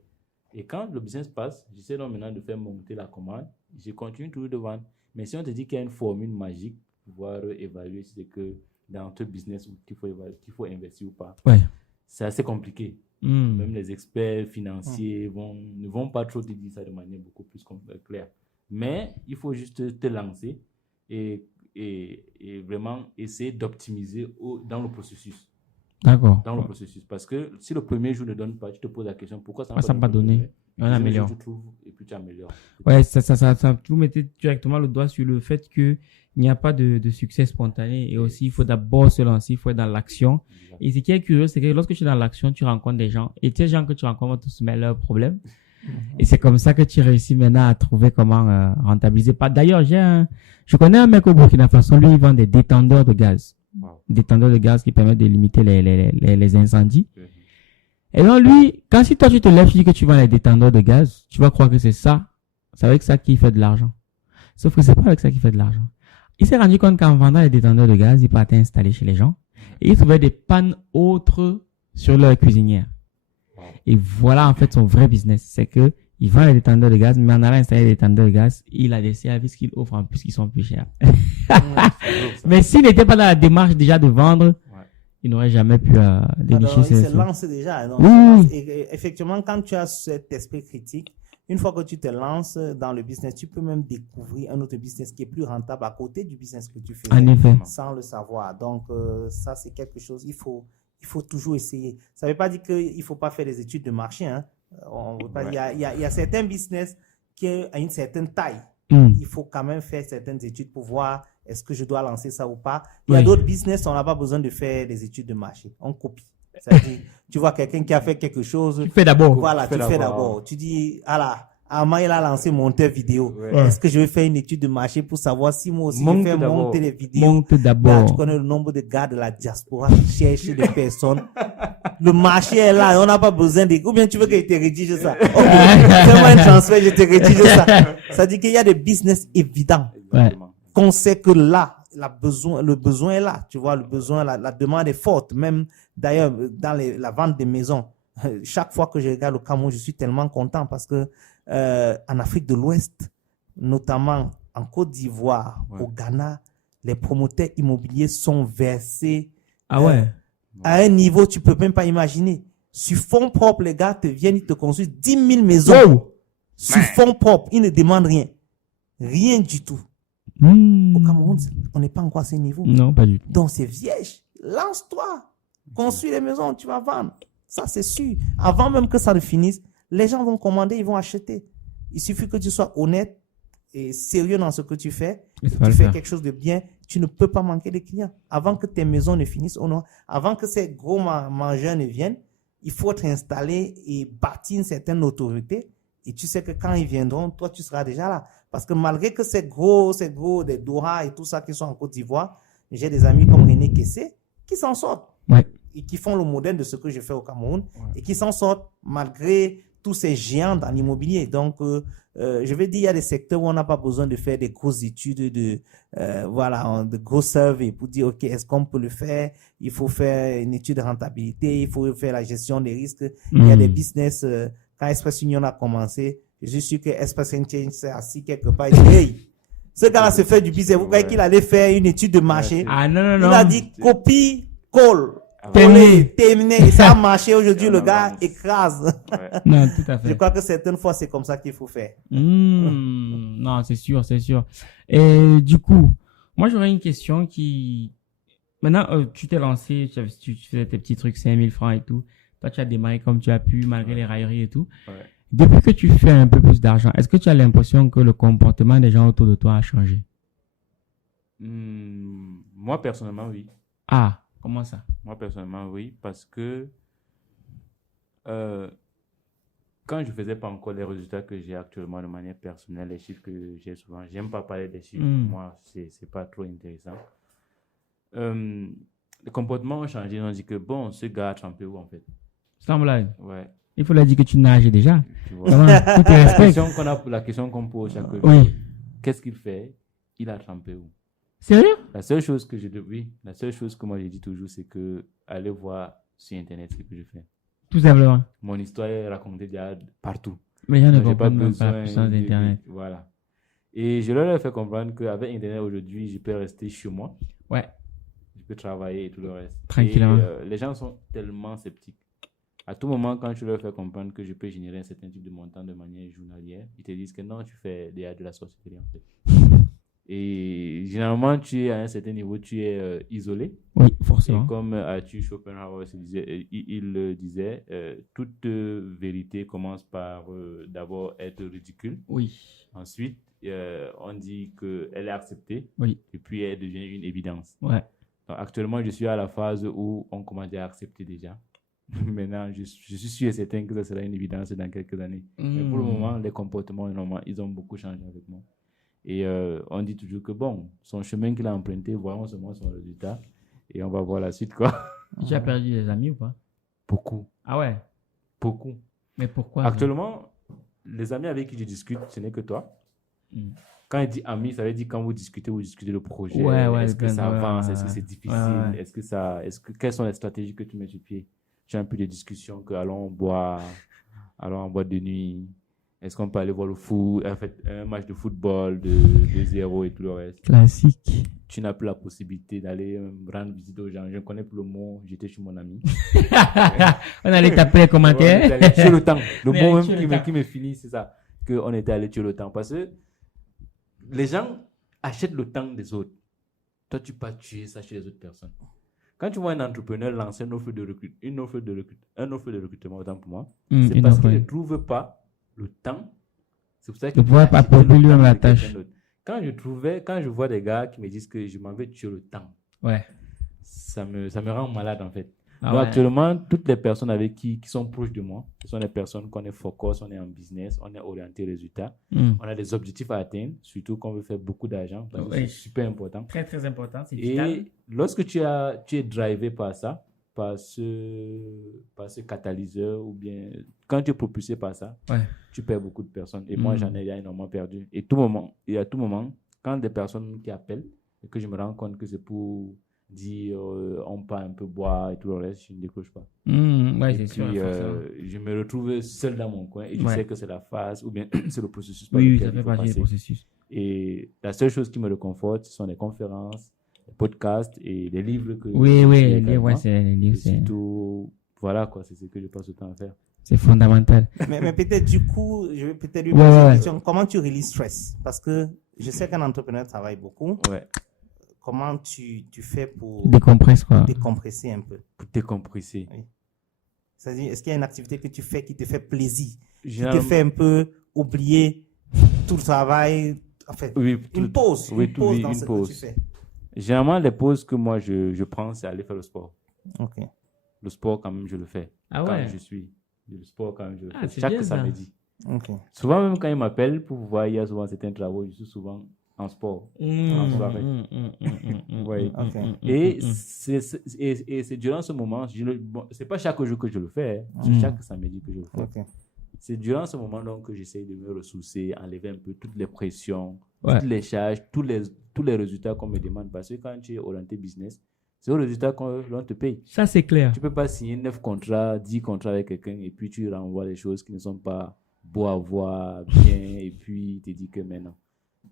Et quand le business passe, j'essaie donc maintenant de faire monter la commande. Je continue toujours de vendre. Mais si on te dit qu'il y a une formule magique pour pouvoir évaluer si c'est que dans ton business qu'il faut investir ou pas, c'est assez compliqué. Même les experts financiers ne vont pas trop te dire ça de manière beaucoup plus claire. Mais il faut juste te lancer et vraiment essayer d'optimiser dans le processus. D'accord. Dans le processus. Parce que si le premier jour ne donne pas, tu te poses la question pourquoi ça n'a pas donné. On améliore. Tu trouves et puis tu améliores. Ouais, ça vous mettez directement le doigt sur le fait qu'il n'y a pas de succès spontané et aussi il faut d'abord se lancer, il faut être dans l'action. Et ce qui est curieux, c'est que lorsque tu es dans l'action, tu rencontres des gens et ces gens que tu rencontres vont te soumettre leurs problèmes. Et c'est comme ça que tu réussis maintenant à trouver comment rentabiliser. D'ailleurs, je connais un mec au Burkina Faso, lui, il vend des détendeurs de gaz. Wow. Détendeurs de gaz qui permettent de limiter les incendies. Et donc, lui, si toi tu te lèves, tu dis que tu vends les détendeurs de gaz, tu vas croire que c'est avec ça qu'il fait de l'argent. Sauf que c'est pas avec ça qu'il fait de l'argent. Il s'est rendu compte qu'en vendant les détendeurs de gaz, il partait installer chez les gens et il trouvait des pannes autres sur leur cuisinière. Et voilà, en fait, son vrai business. C'est que il vend les détendeurs de gaz, mais en allant installer les détendeurs de gaz, il a des services qu'il offre en plus qui sont plus chers. Mais s'il n'était pas dans la démarche déjà de vendre, il n'aurait jamais pu dénicher ses... Il se lance déjà. Donc, et effectivement, quand tu as cet esprit critique, une fois que tu te lances dans le business, tu peux même découvrir un autre business qui est plus rentable à côté du business que tu fais. En effet. Sans le savoir. Donc, ça, c'est quelque chose, il faut toujours essayer. Ça ne veut pas dire qu'il ne faut pas faire des études de marché. Hein. Il y a certains business qui ont une certaine taille. Il faut quand même faire certaines études pour voir est-ce que je dois lancer ça ou pas. Il y a d'autres business, on n'a pas besoin de faire des études de marché. On copie. C'est-à-dire, tu vois quelqu'un qui a fait quelque chose. Tu fais d'abord. Voilà, tu fais d'abord. Tu dis, Armand, il a lancé monteur vidéo. Est-ce que je vais faire une étude de marché pour savoir si moi aussi je fais monter les vidéos? Monte d'abord. Là, tu connais le nombre de gars de la diaspora qui cherchent des personnes. Le marché est là, on n'a pas besoin de... Ou bien tu veux que je te rédige ça? Ok, fais-moi un transfert, je te rédige ça. Ça dit qu'il y a des business évidents. Qu'on sait que là, le besoin est là. Tu vois, le besoin, la demande est forte. Même d'ailleurs, dans la vente des maisons, chaque fois que je regarde le Cameroun, je suis tellement content parce que en Afrique de l'Ouest, notamment en Côte d'Ivoire, au Ghana, les promoteurs immobiliers sont versés à un niveau que tu peux même pas imaginer. Sur fonds propres, les gars viennent, ils te construisent 10 000 maisons. Sur fonds propres, ils ne demandent rien. Rien du tout. Au Cameroun, on n'est pas encore à ce niveau. Non, pas du tout. Donc, c'est vierge. Lance-toi. Construis les maisons, tu vas vendre. Ça, c'est sûr. Avant même que ça ne finisse, les gens vont commander, ils vont acheter. Il suffit que tu sois honnête et sérieux dans ce que tu fais. Tu fais quelque chose de bien, tu ne peux pas manquer de clients. Avant que tes maisons ne finissent, avant que ces gros mangeurs ne viennent, il faut être installé et bâtir une certaine autorité. Et tu sais que quand ils viendront, toi, tu seras déjà là. Parce que malgré que ces gros, des Doha et tout ça qui sont en Côte d'Ivoire, j'ai des amis comme René Kessé qui s'en sortent. Et qui font le modèle de ce que je fais au Cameroun. Et qui s'en sortent malgré tous ces géants dans l'immobilier. Donc, je vais dire, il y a des secteurs où on n'a pas besoin de faire des grosses études, de gros surveys pour dire, OK, est-ce qu'on peut le faire? Il faut faire une étude de rentabilité, il faut faire la gestion des risques. Il y a des business, quand Express Union a commencé, je suis sûr que Express Exchange s'est assis quelque part et dit, hey, ce gars-là se fait du business. Vous croyez qu'il allait faire une étude de marché? Ah, non. Il a dit, copie, call. Terminé. Ça a marché aujourd'hui, le gars écrase. Non, tout à fait. Je crois que certaines fois, c'est comme ça qu'il faut faire. Non, c'est sûr. Et du coup, moi, j'aurais une question qui... Maintenant, tu t'es lancé, tu faisais tes petits trucs, 5 000 francs et tout. Toi, tu as démarré comme tu as pu, malgré les railleries et tout. Depuis que tu fais un peu plus d'argent, est-ce que tu as l'impression que le comportement des gens autour de toi a changé? Moi, personnellement, oui. Ah, comment ça? Moi, personnellement, oui, parce que quand je ne faisais pas encore les résultats que j'ai actuellement de manière personnelle, les chiffres que j'ai souvent, j'aime pas parler des chiffres. Moi, c'est pas trop intéressant. Les comportements ont changé. On dit que, bon, ce gars a trempé où, en fait? Sans blague. Ouais. Il faut leur dire que tu nages déjà. Tu vois. La question qu'on pose chaque jour. Oui. Qu'est-ce qu'il fait? Il a trempé où? Sérieux? La seule chose que moi j'ai dit toujours, c'est que allez voir sur Internet ce que je fais. Tout simplement. Mon histoire est racontée déjà partout. Mais il y en a pas pas besoin la puissance d'Internet. Voilà. Et je leur ai fait comprendre qu'avec Internet aujourd'hui, je peux rester chez moi. Ouais. Je peux travailler et tout le reste. Tranquillement. Et les gens sont tellement sceptiques. À tout moment, quand tu leur fais comprendre que je peux générer un certain type de montant de manière journalière, ils te disent que non, tu fais de la sorcellerie en fait. Et généralement, tu es à un certain niveau, tu es isolé. Oui, forcément. Et comme Arthur Schopenhauer il disait, toute vérité commence par d'abord être ridicule. Oui. Ensuite, on dit qu'elle est acceptée. Oui. Et puis, elle devient une évidence. Ouais. Donc, actuellement, je suis à la phase où on commence à accepter déjà. Maintenant, je suis sûr et certain que ça sera une évidence dans quelques années. Mais pour le moment, les comportements, normalement, ils ont beaucoup changé avec moi. Et on dit toujours que bon, son chemin qu'il a emprunté, voyons seulement son résultat. Et on va voir la suite, quoi. Tu as perdu des amis ou pas? Beaucoup. Ah ouais? Beaucoup. Mais pourquoi? Actuellement, les amis avec qui je discute, ce n'est que toi. Quand il dit amis, ça veut dire quand vous discutez le projet. Ouais, est-ce que ça avance? ouais, Est-ce que c'est difficile? Ouais. Quelles sont les stratégies que tu mets sur pied? Tu as un peu de discussion que allons en boîte de nuit. Est-ce qu'on peut aller voir le foot, en fait, un match de football de 0 et tout le reste? Classique. Tu n'as plus la possibilité d'aller rendre visite aux gens. Je connais plus le mot, j'étais chez mon ami. On allait taper les commentaires. On était allé tuer le temps. Le On est mot allé tuer le même temps. qui me finit, c'est ça. Qu'on était allé tuer le temps. Parce que les gens achètent le temps des autres. Toi, tu peux tuer ça chez les autres personnes. Quand tu vois un entrepreneur lancer une offre de recrutement, autant pour moi, c'est parce qu'il ne trouve pas le temps. C'est pour ça qu'il ne pourrait pas approprier lui-même la tâche. Quand je vois des gars qui me disent que je m'en vais tuer le temps, ouais, ça me rend malade en fait. Ah Donc, ouais. actuellement, toutes les personnes avec qui sont proches de moi, ce sont des personnes qu'on est focus, on est en business, on est orienté résultat, on a des objectifs à atteindre, surtout qu'on veut faire beaucoup d'argent, parce que c'est super important. Très très important, c'est vital. Et lorsque tu es drivé par ça, par ce catalyseur, ou bien quand tu es propulsé par ça, tu perds beaucoup de personnes. Et moi, j'en ai énormément perdu. Et à tout moment, quand des personnes qui appellent et que je me rends compte que c'est pour dire on part un peu boire et tout le reste, je ne décroche pas. Ouais, et c'est puis, sûr. je me retrouve seul dans mon coin et je sais que c'est la phase ou bien c'est le processus par Oui, lequel ça fait il faut partie du passer. processus. Et la seule chose qui me réconforte, ce sont les conférences, les podcasts et les livres que Oui, les livres, c'est les livres. C'est tout. Voilà, quoi, c'est ce que je passe le temps à faire. C'est fondamental. mais peut-être du coup, je vais peut-être lui poser une question. Comment tu relis stress? Parce que je sais qu'un entrepreneur travaille beaucoup. Ouais. Comment tu fais pour décompresser un peu? Pour décompresser. Oui. C'est-à-dire, est-ce qu'il y a une activité que tu fais qui te fait plaisir, qui te fait un peu oublier tout le travail, en fait, une pause, oui, dans ce que tu fais? Généralement, les pauses que moi je prends, c'est aller faire le sport. Ok. Le sport, quand même, je le fais. Ah quand ouais. je suis. Le sport, quand même, je le fais. Chaque Chaque samedi. Okay. Souvent, même quand ils m'appellent pour voir, il y a souvent certains travaux, je suis souvent en sport. En soirée. Ouais. Okay. Et c'est durant ce moment, c'est pas chaque jour que je le fais, c'est chaque samedi que je le fais. Okay. C'est durant ce moment donc que j'essaie de me ressourcer, enlever un peu toutes les pressions, toutes les charges, tous les résultats qu'on me demande. Parce que quand tu es orienté business, c'est au résultat qu'on te paye. Ça, c'est clair. Tu peux pas signer 9 contrats, 10 contrats avec quelqu'un et puis tu renvoies des choses qui ne sont pas beaux à voir, bien, et puis tu te dis que maintenant.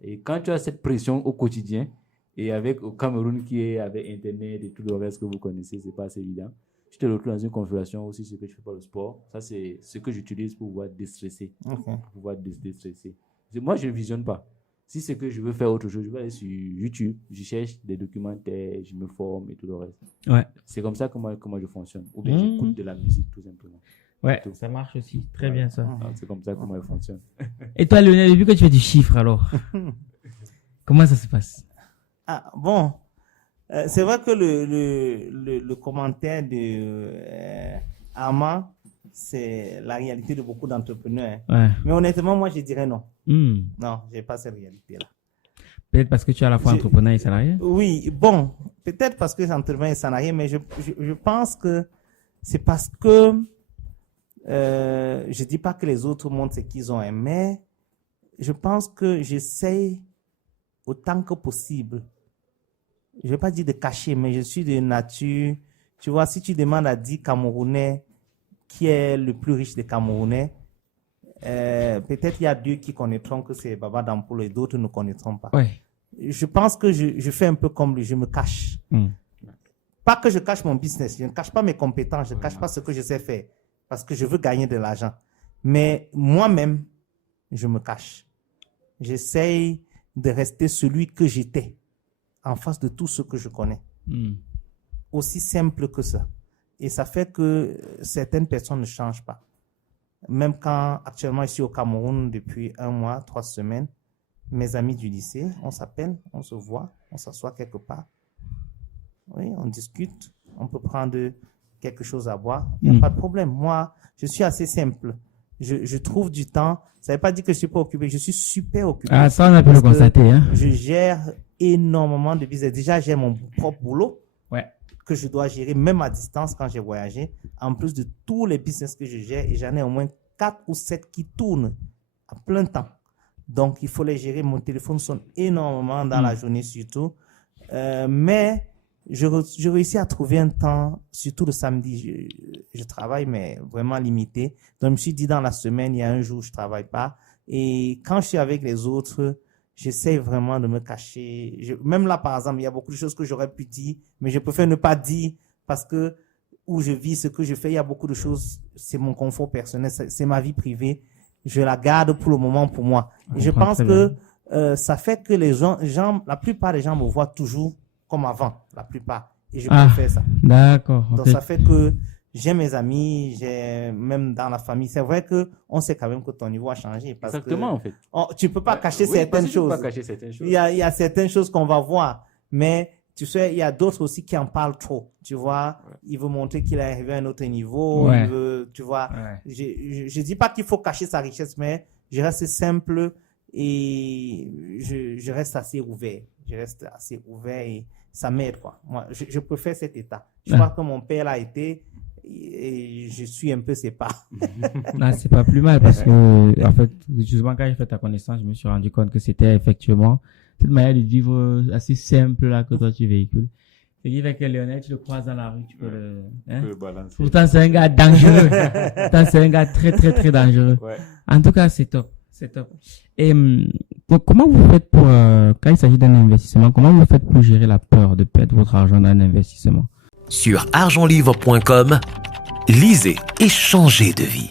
Et quand tu as cette pression au quotidien, et avec au Cameroun qui est avec Internet et tout le reste que vous connaissez, c'est pas assez évident. Tu te retrouves dans une configuration aussi, ce que tu fais par le sport. Ça, c'est ce que j'utilise pour pouvoir déstresser. Okay. Pour pouvoir déstresser. Moi, je ne visionne pas. Si c'est que je veux faire autre chose, je vais aller sur YouTube, je cherche des documentaires, je me forme et tout le reste. Ouais. C'est comme ça que moi je fonctionne. Ou bien j'écoute de la musique, tout simplement. Ouais, ça marche aussi. Très bien, ça. C'est comme ça que moi je fonctionne. Et toi, Lionel, depuis que tu fais du chiffre, alors, comment ça se passe? Ah, bon. C'est vrai que le commentaire de Armand, c'est la réalité de beaucoup d'entrepreneurs. Ouais. Mais honnêtement, moi, je dirais non. Non, je n'ai pas cette réalité-là. Peut-être parce que tu es à la fois entrepreneur et salarié? Oui, bon, peut-être parce que c'est entrepreneur et salarié, mais je pense que c'est parce que je dis pas que les autres montrent ce qu'ils ont, mais je pense que j'essaie autant que possible. Je vais pas dire de cacher, mais je suis de nature. Tu vois, si tu demandes à 10 Camerounais qui est le plus riche des Camerounais, peut-être il y a 2 qui connaîtront que c'est Baba Dampoule et d'autres ne connaîtront pas. Ouais. Je pense que je fais un peu comme lui, je me cache. Pas que je cache mon business, je ne cache pas mes compétences, je ne cache pas ce que je sais faire. parce que je veux gagner de l'argent. Mais moi-même, je me cache. J'essaye de rester celui que j'étais en face de tout ce que je connais. Aussi simple que ça. Et ça fait que certaines personnes ne changent pas. Même quand actuellement je suis au Cameroun depuis 1 mois, 3 semaines, mes amis du lycée, on s'appelle, on se voit, on s'assoit quelque part. Oui, on discute, on peut prendre quelque chose à boire. Il n'y a pas de problème. Moi, je suis assez simple. Je trouve du temps. Ça ne veut pas dire que je ne suis pas occupé. Je suis super occupé. Ah, ça, on a pu le constater. Hein? Je gère énormément de business. Déjà, j'ai mon propre boulot que je dois gérer, même à distance quand j'ai voyagé. En plus de tous les business que je gère, et j'en ai au moins 4 ou 7 qui tournent à plein temps. Donc, il faut les gérer. Mon téléphone sonne énormément dans la journée surtout. Mais je réussis à trouver un temps, surtout le samedi. Je travaille, mais vraiment limité. Donc, je me suis dit, dans la semaine, il y a un jour où je ne travaille pas. Et quand je suis avec les autres, j'essaie vraiment de me cacher. Même là, par exemple, il y a beaucoup de choses que j'aurais pu dire, mais je préfère ne pas dire parce que où je vis, ce que je fais, il y a beaucoup de choses, c'est mon confort personnel, c'est ma vie privée. Je la garde pour le moment pour moi. Et je pense que ça fait que les gens, la plupart des gens me voient toujours comme avant, la plupart. Et je préfère ça. D'accord. Donc, ça fait que j'ai mes amis, j'ai même dans la famille. C'est vrai que on sait quand même que ton niveau a changé. Parce Exactement, que, en fait. Tu peux pas cacher certaines choses. Tu peux pas cacher certaines choses. Il y a certaines choses qu'on va voir. Mais, tu sais, il y a d'autres aussi qui en parlent trop. Tu vois, il veut montrer qu'il est arrivé à un autre niveau. Il veut, tu vois, je dis pas qu'il faut cacher sa richesse, mais je reste simple et je reste assez ouvert. Je reste assez ouvert et ça m'aide, quoi. Moi, je préfère cet état. Je crois que mon père l'a été et je suis un peu séparé. Non, c'est pas plus mal parce que, en fait, justement, quand j'ai fait ta connaissance, je me suis rendu compte que c'était effectivement cette manière de vivre assez simple là que toi tu véhicules. Ce qui fait que Lionel, tu le croises dans la rue, tu peux le, balancer. Pourtant, c'est un gars dangereux. Pourtant, c'est un gars très, très, très dangereux. Ouais. En tout cas, c'est top. C'est top. Et, comment vous faites pour, quand il s'agit d'un investissement, comment vous faites pour gérer la peur de perdre votre argent dans un investissement? Sur argentlivre.com, lisez et changez de vie.